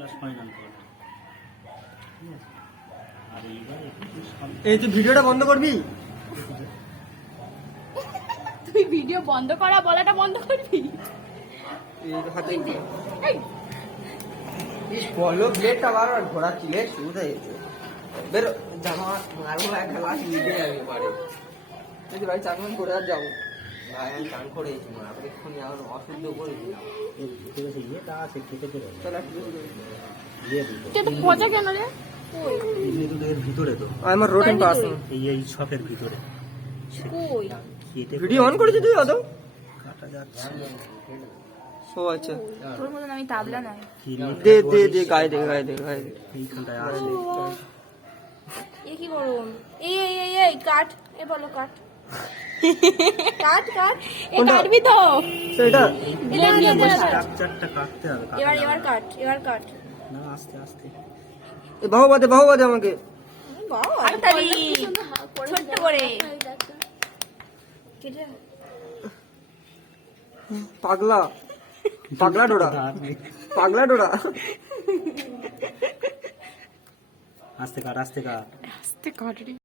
Plus final করা। আর এইবার এই তুই ভিডিওটা বন্ধ করবি? তুই ভিডিও বন্ধ করা বলাটা বন্ধ করবি? এই হাতে এই, বলো প্লেটটা বারবার ঘোরাচ্ছি রে শুরুতে বের জামা মারবো একটা লাস্ট ভিডিও যাবে পারে যদি ভাই চাকমান করে আর যাবো ভাই আমি চান করেছি আবার এক্ষুনি আবার অশুদ্ধ করেছিলাম এর ভিতরে সেই ইয়েটা আছে কেটে দেবে। তাহলে একটু বেশি করে দিও। দিয়ে দিতে তুই তো পচা কেন রে? এই যে এর ভিতরে তো আমার রোটিন পাসিং এই শপের ভিতরে কই? কেটে ভিডিও অন করেছিস তুই অত কাটা যাচ্ছে। ও আচ্ছা তোর মতন আমি তাবলা নাই। কি নিয়ে দে দে দে গায়ে দে গায়ে দে গায়ে দে এইখানটায় আছে। এ কি গরম? এই এই এই এই কাট, এ বলো কাট। কাট কাট, এ কোনটা? কাটবি তো? সেটা এটা নিয়ে বসে। স্ট্রাকচারটা কাটতে হবে। কাটা এবার যাবে এবার না। কাট, এবার কাট। না আস্তে আস্তে। এ বাহু বাদে আমাকে বাবা, তাড়াতাড়ি ছোট্ট করে কেটে পাগলা পাগলা ডোরা পাগলা ডোরা আস্তে কাট আস্তে কাট। আস্তে কাট রে।